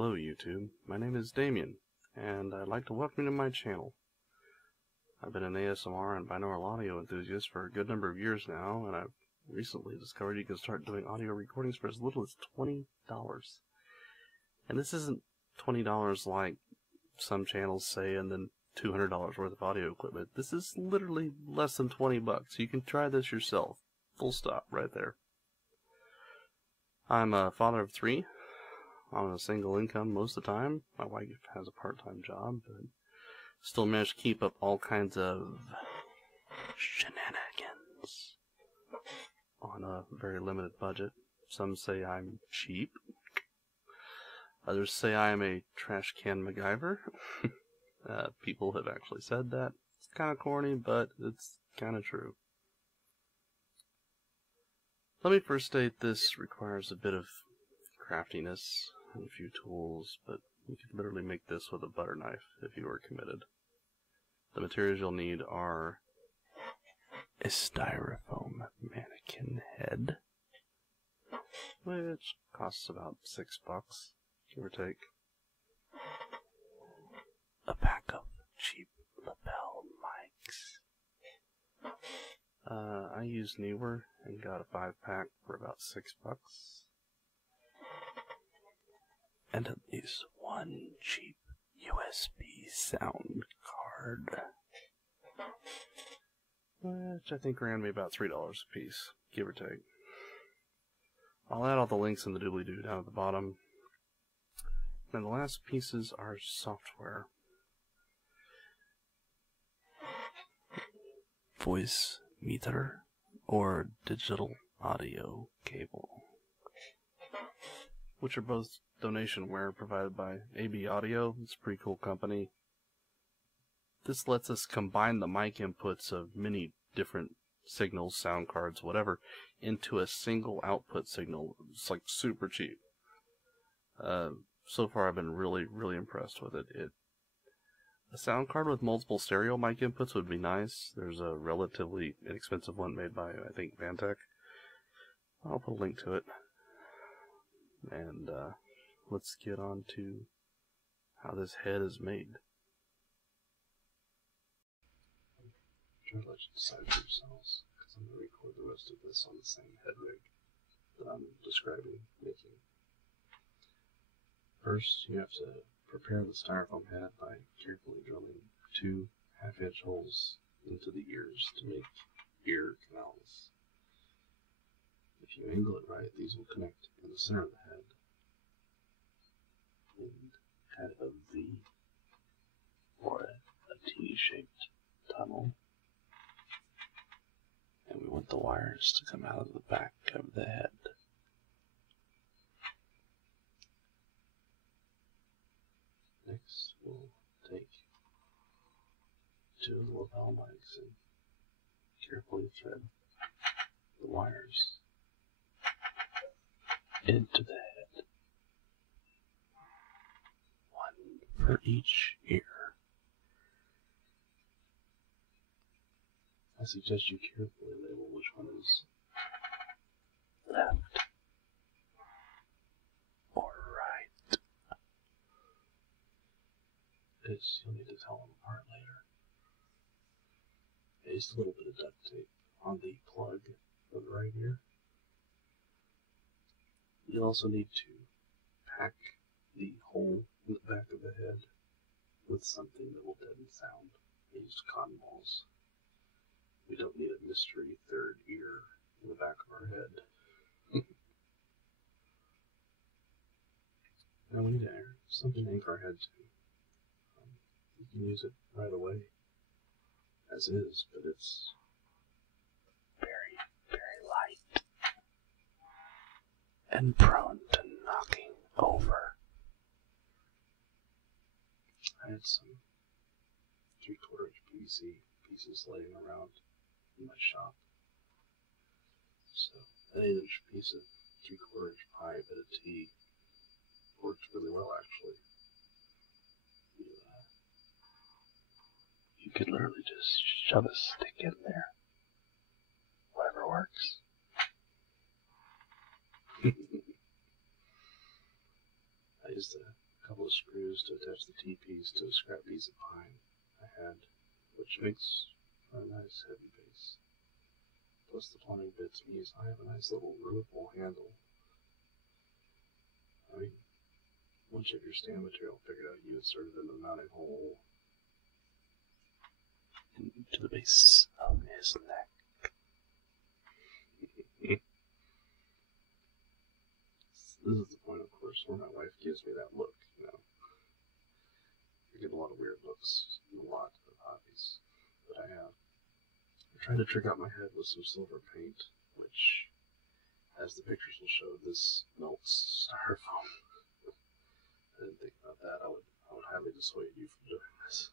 Hello YouTube, my name is Damien, and I'd like to welcome you to my channel. I've been an ASMR and binaural audio enthusiast for a good number of years now, and I've recently discovered you can start doing audio recordings for as little as $20. And this isn't $20 like some channels say and then $200 worth of audio equipment. This is literally less than 20 bucks. You can try this yourself. Full stop right there. I'm a father of 3. I'm on a single income most of the time. My wife has a part-time job, but still manage to keep up all kinds of shenanigans on a very limited budget. Some say I'm cheap. Others say I am a trash can MacGyver. People have actually said that. It's kind of corny, but it's kind of true. Let me first state this requires a bit of craftiness and a few tools, but you could literally make this with a butter knife if you were committed. The materials you'll need are a styrofoam mannequin head, which costs about $6, give or take. A pack of cheap lapel mics. I used Newer and got a 5-pack for about $6. And at least one cheap USB sound card, which I think ran me about $3 a piece, give or take. I'll add all the links in the doobly-doo down at the bottom. And the last pieces are software. Voice meter or digital audio cable, which are both donationware provided by AB Audio. It's a pretty cool company. This lets us combine the mic inputs of many different signals, sound cards, whatever, into a single output signal. It's like super cheap. So far I've been really impressed with it. A sound card with multiple stereo mic inputs would be nice. There's a relatively inexpensive one made by, I think, Vantech. I'll put a link to it. And let's get on to how this head is made. Try to let you decide for yourselves, because I'm going to record the rest of this on the same head rig that I'm describing making. First, you have to prepare the styrofoam head by carefully drilling 2 half-inch holes into the ears to make ear canals. If you angle it right, these will connect in the center of the head and have a V or a T-shaped tunnel. And we want the wires to come out of the back of the head. Next, we'll take 2 of the lapel mics and carefully thread the wires into the head. 1 for each ear. I suggest you carefully label which one is left or right, because you'll need to tell them apart later. Paste a little bit of duct tape on the plug for the right ear. You'll also need to pack the hole in the back of the head with something that will deaden sound. I used cotton balls. We don't need a mystery third ear in the back of our head. Now we need something to anchor our head to. You can use it right away, as is, but it's very light and prone to knocking over. I had some 3/4 inch PVC pieces laying around in my shop, so an 8-inch piece of 3/4 inch pipe at a T worked really well, actually. You could literally just shove a stick in there. Whatever works. I used a couple of screws to attach the T-piece to a scrap piece of pine I had, which makes a nice heavy base. Plus the plumbing bits means I have a nice little removable handle. I mean, once you have your stand material figured out, you insert it in the mounting hole into the base of his neck. This is the point, of course, where my wife gives me that look, you know. I get a lot of weird looks in a lot of hobbies that I have. I tried to trick out my head with some silver paint, which, as the pictures will show, this melts styrofoam. I didn't think about that. I would highly dissuade you from doing this.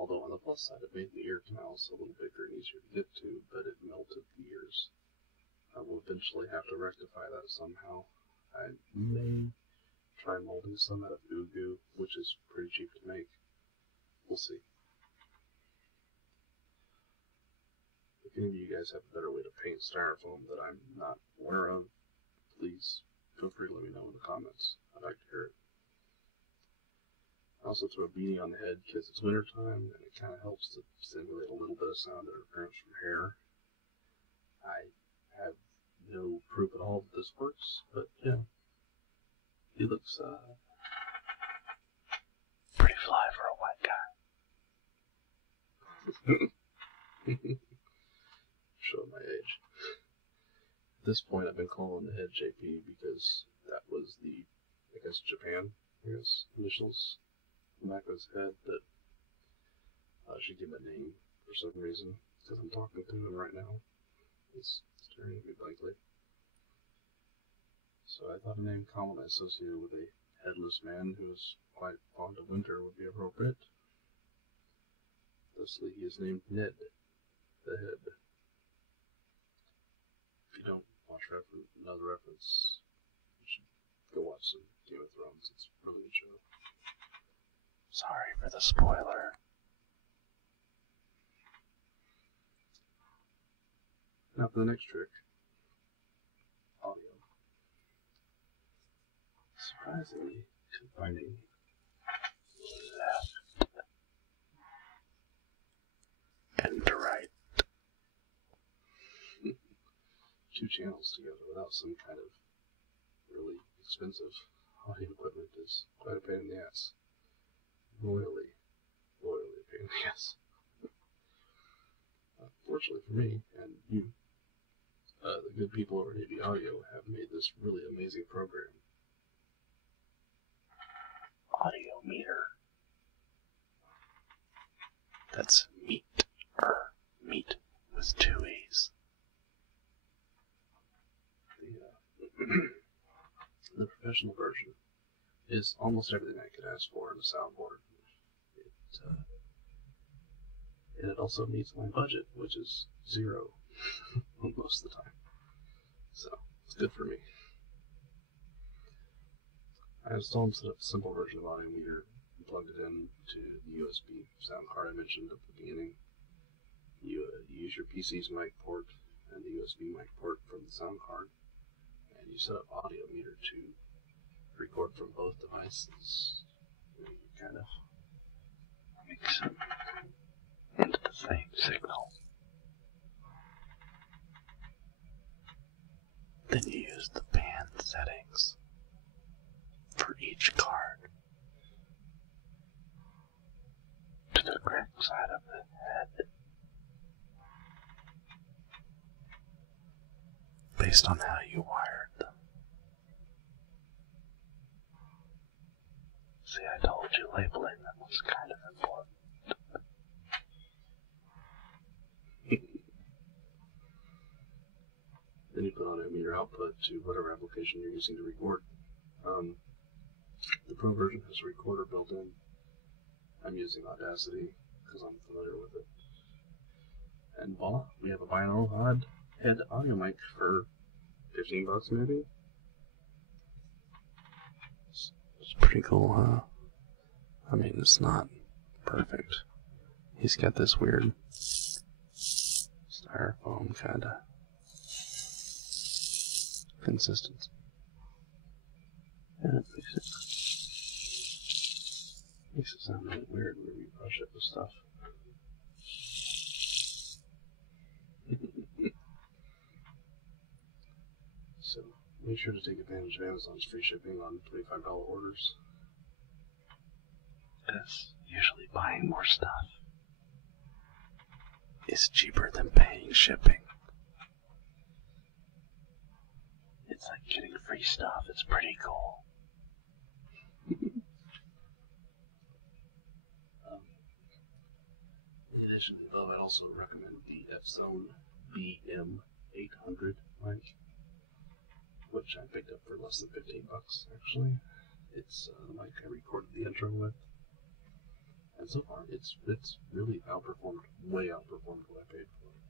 Although on the plus side, it made the ear canals a little bigger and easier to get to, but it melted the ears. I will eventually have to rectify that somehow. I may try molding some out of ugu, which is pretty cheap to make. We'll see. If any of you guys have a better way to paint styrofoam that I'm not aware of, please feel free to let me know in the comments. I'd like to hear it. I also throw a beanie on the head because it's winter time and it kind of helps to simulate a little bit of sound interference from hair. I have no proof at all that this works, but yeah, he looks pretty fly for a white guy. Showing my age. At this point, I've been calling the head JP because that was the, I guess, Japan, initials on the back of his head that should give him a name for some reason, because I'm talking to him right now. He's staring at me blankly. So I thought a name commonly associated with a headless man who is quite fond of winter would be appropriate. Thusly, he is named Ned, the Head. If you don't watch another reference, you should go watch some Game of Thrones. It's a really good show. Sorry for the spoiler. Now for the next trick. Audio. Surprisingly, combining left and right. Two channels together without some kind of really expensive audio equipment is quite a pain in the ass. Royally a pain in the ass. Fortunately for me and you, the good people over at AV Audio have made this really amazing program. Audio meter. That's meat with two E's. The professional version is almost everything I could ask for in a soundboard. And it also meets my budget, which is zero most of the time. So, it's good for me. I installed and set up a simple version of Audio Meter and plugged it in to the USB sound card I mentioned at the beginning. You use your PC's mic port and the USB mic port from the sound card, and you set up Audio Meter to record from both devices. You kind of mix them into the same signal. Then you use the band settings for each card to the correct side of the head based on how you wired them. See, I told you labeling them was kind of important. Then you put on a meter output to whatever application you're using to record. The Pro version has a recorder built in. I'm using Audacity because I'm familiar with it. And voila, we have a binaural head audio mic for $15 maybe. It's pretty cool, huh? I mean, it's not perfect. He's got this weird styrofoam kind of consistency. And it makes it of stuff. So, make sure to take advantage of Amazon's free shipping on $25 orders. Because usually buying more stuff is cheaper than paying shipping. It's like getting free stuff. It's pretty cool. In addition to the above, I'd also recommend the Ep1 BM800 mic, which I picked up for less than $15 actually. It's the mic I recorded the intro with, and so far it's really way outperformed what I paid for it.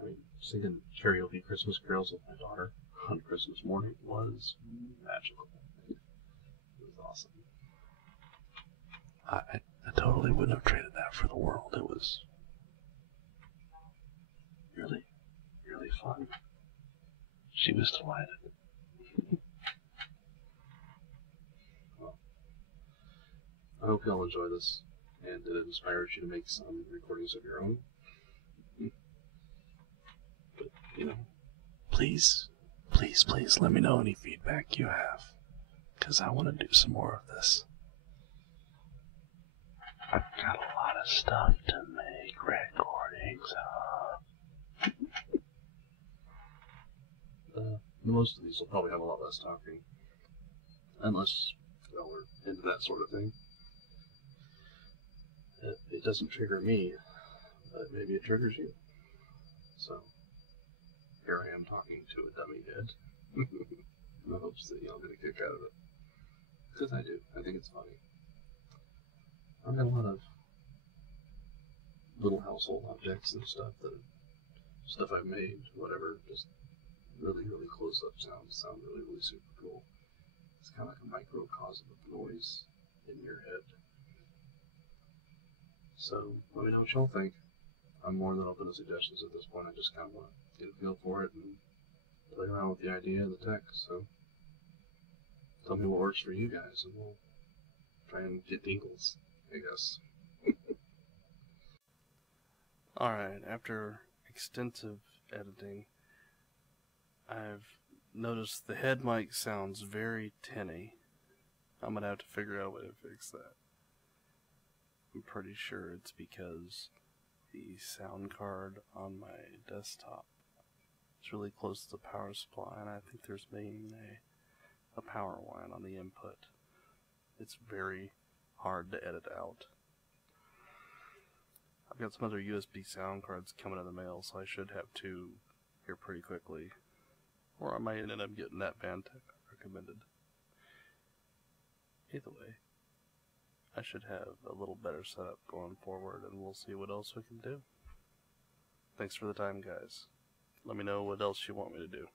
I mean, singing karaoke Christmas carols with my daughter on Christmas morning was magical. It was awesome. I totally wouldn't have traded that for the world. It was really, really fun. She was delighted. Well, I hope y'all enjoy this, and it inspires you to make some recordings of your own. But, you know, please let me know any feedback you have, because I want to do some more of this. I've got a lot of stuff to make recordings of. Most of these will probably have a lot less talking, unless y'all are into that sort of thing. It doesn't trigger me, but maybe it triggers you. So, here I am talking to a dummy head, in the hopes that y'all get a kick out of it. Because I do. I think it's funny. I've got a lot of little household objects and stuff I've made, whatever, just really, really close-up sound really, really super cool. It's kind of like a microcosm of noise in your head. So, let me know what y'all think. I'm more than open to suggestions at this point. I just kind of want to get a feel for it and play around with the idea and the tech, so tell me what works for you guys, and we'll try and get tingles, I guess. Alright, after extensive editing, I've noticed the head mic sounds very tinny. I'm gonna have to figure out a way to fix that. I'm pretty sure it's because the sound card on my desktop is really close to the power supply, and I think there's maybe a power line on the input. It's very hard to edit out. I've got some other USB sound cards coming in the mail, so I should have two here pretty quickly. Or I might end up getting that Vantech I recommended. Either way, I should have a little better setup going forward, and we'll see what else we can do. Thanks for the time, guys. Let me know what else you want me to do.